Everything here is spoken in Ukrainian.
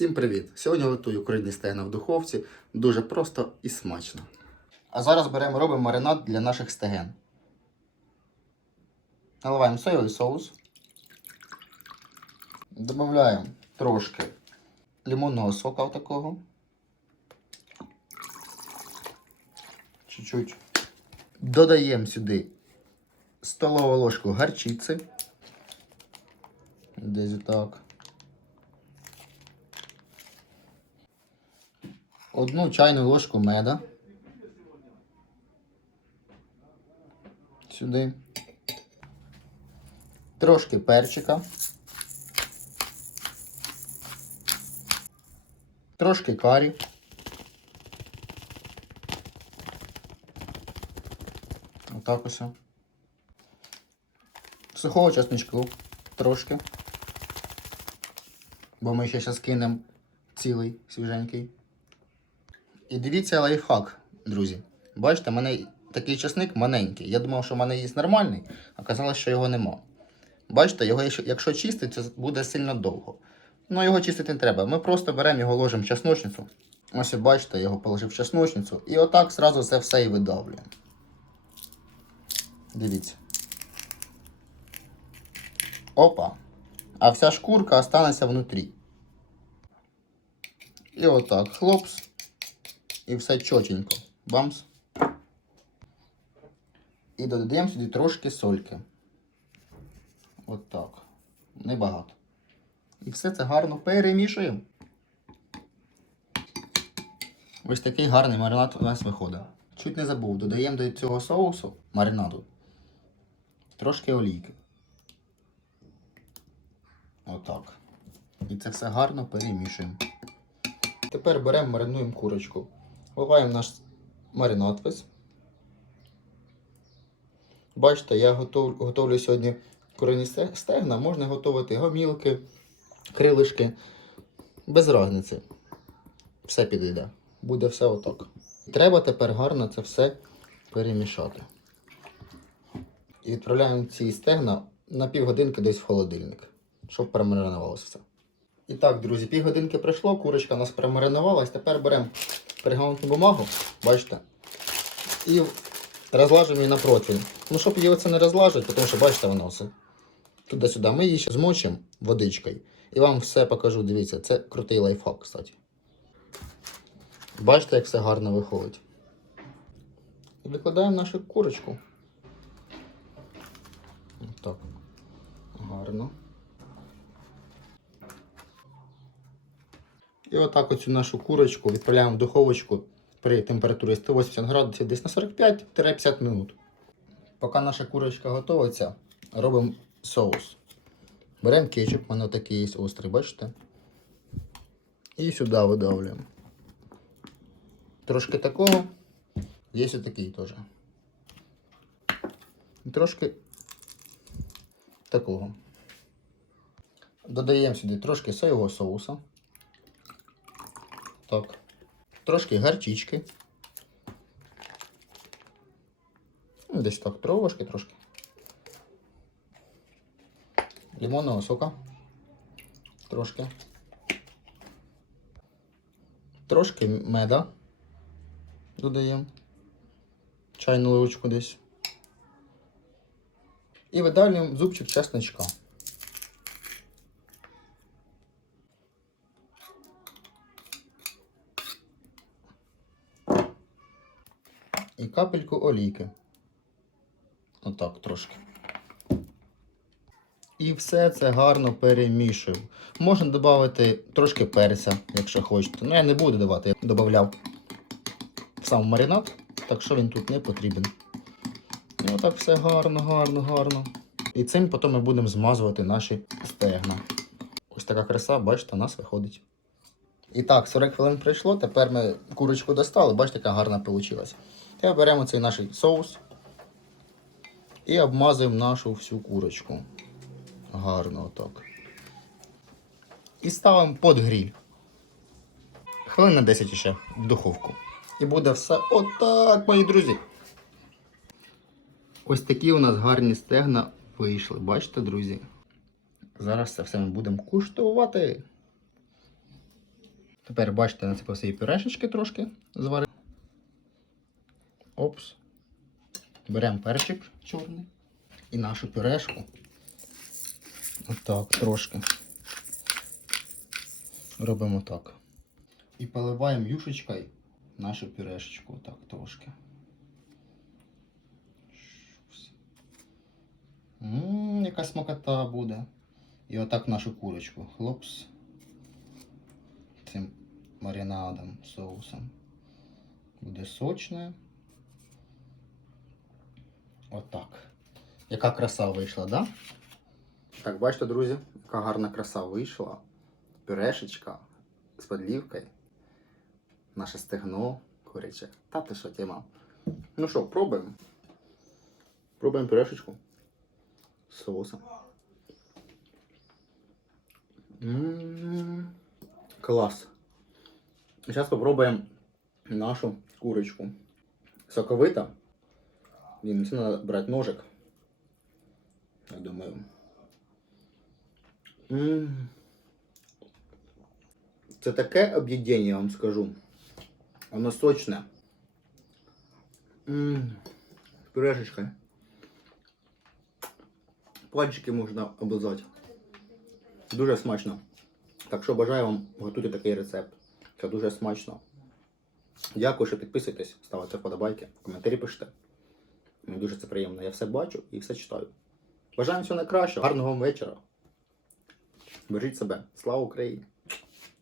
Всім привіт! Сьогодні готую куридні стегна в духовці. Дуже просто і смачно. А зараз беремо робимо маринад для наших стеген. Наливаємо соєвий соус. Додаємо трошки лимонного сока такого. Чуть-чуть. Додаємо сюди столову ложку гарчиці. Десь так. Одну чайну ложку меда. Сюди. Трошки перчика. Трошки карі. Отак ось. Сухого чесничку трошки. Бо ми ще зараз кинемо цілий свіженький. І дивіться лайфхак, друзі. Бачите, в мене такий часник маленький. Я думав, що в мене є нормальний, а казалось, що його нема. Бачите, його, якщо- чистити, це буде сильно довго. Ну, його чистити не треба. Ми просто беремо його ложимо в чесночницю. Ось бачите, я його положив в чесночницю. І отак зразу це все і видавлюємо. Дивіться. Опа. А вся шкурка останеться внутрі. І отак. Хлопс. І все чотенько. Бамс. І додаємо сюди трошки сольки. От так. Небагато. І все це гарно перемішуємо. Ось такий гарний маринад у нас виходить. Чуть не забув, додаємо до цього соусу маринаду трошки олійки. Отак. І це все гарно перемішуємо. Тепер беремо, маринуємо курочку. Вливаємо наш маринад весь. Бачите, я готов, готовлю сьогодні курені сте- стегна, можна готувати гомілки, крилишки. Без різниці. Все підійде. Буде все отак. Треба тепер гарно це все перемішати. І відправляємо ці стегна на півгодинки десь в холодильник, щоб перемаринувалося все. І так, друзі, півгодинки пройшло, курочка у нас перемаринувалась. Тепер беремо пергаментну бумагу, бачите, і розлажимо її на противень. Ну, щоб її оце не розлажити, тому що бачите, воно все туди-сюди. Ми її ще змочимо водичкою. І вам все покажу, дивіться, це крутий лайфхак, кстати. Бачите, як все гарно виходить. Викладаємо нашу курочку. Так. Гарно. І отак оцю нашу курочку відправляємо в духовочку при температурі 180 градусів десь на 45-50 минут. Поки наша курочка готується, робимо соус. Беремо кетчуп, у мене такий є острий, бачите? І сюди видавлюємо. Трошки такого. Є ось такий теж. І трошки такого. Додаємо сюди трошки соєвого соуса. Так. Трошки гарчички. Ну, Десь так, трошки, трошки. Лимонного сока. Трошки. Трошки меда. Додаємо. Чайну ливочку десь. І видалюємо зубчик чесночка. І капельку олійки. Отак трошки. І все це гарно перемішую. Можна додати трошки перця, якщо хочете. Ну я не буду давати, я додавав сам маринад, так що він тут не потрібен. І отак все гарно, гарно, гарно. І цим потім ми будемо змазувати наші стегна. Ось така краса, бачите, у нас виходить. І так, 40 хвилин пройшло, тепер ми курочку достали, бачите, яка гарна вийшла. Тепер беремо цей наш соус і обмазуємо нашу всю курочку. Гарно отак. І ставимо під гріль. Хвилин на 10 ще в духовку. І буде все отак, мої друзі. Ось такі у нас гарні стегна вийшли. Бачите, друзі? Зараз це все ми будемо куштувати. Тепер бачите, насипав свої пюрешечки трошки зварив. Опс. Беремо перчик чорний і нашу пюрешку. Отак, трошки. Робимо так. І поливаємо юшечкою нашу пюрешечку. Отак трошки. Ммм, яка смакота буде. І отак нашу курочку. Хлопс. Цим маринадом, соусом. Буде сочне. Отак. Яка краса вийшла, да? Так, бачите, друзі, яка гарна краса вийшла. Пюрешечка з подлівкою. Наше стегно куряче. Та ти що, тема? Ну що, пробуємо. Пробуємо пюрешечку з соусом. Клас. Зараз попробуємо нашу курочку. Соковита. Блін, це треба брати ножик. Я думаю. М. Це таке об'єднання, я вам скажу. Воно сочне. М. Пюрешечка. Пальчики можна облизати. Дуже смачно. Так що бажаю вам готуйте такий рецепт. Це дуже смачно. Дякую, що підписуєтесь, ставите вподобайки, коментарі пишете. Мені дуже це приємно. Я все бачу і все читаю. Бажаю всього найкращого, гарного вам вечора. Бережіть себе. Слава Україні!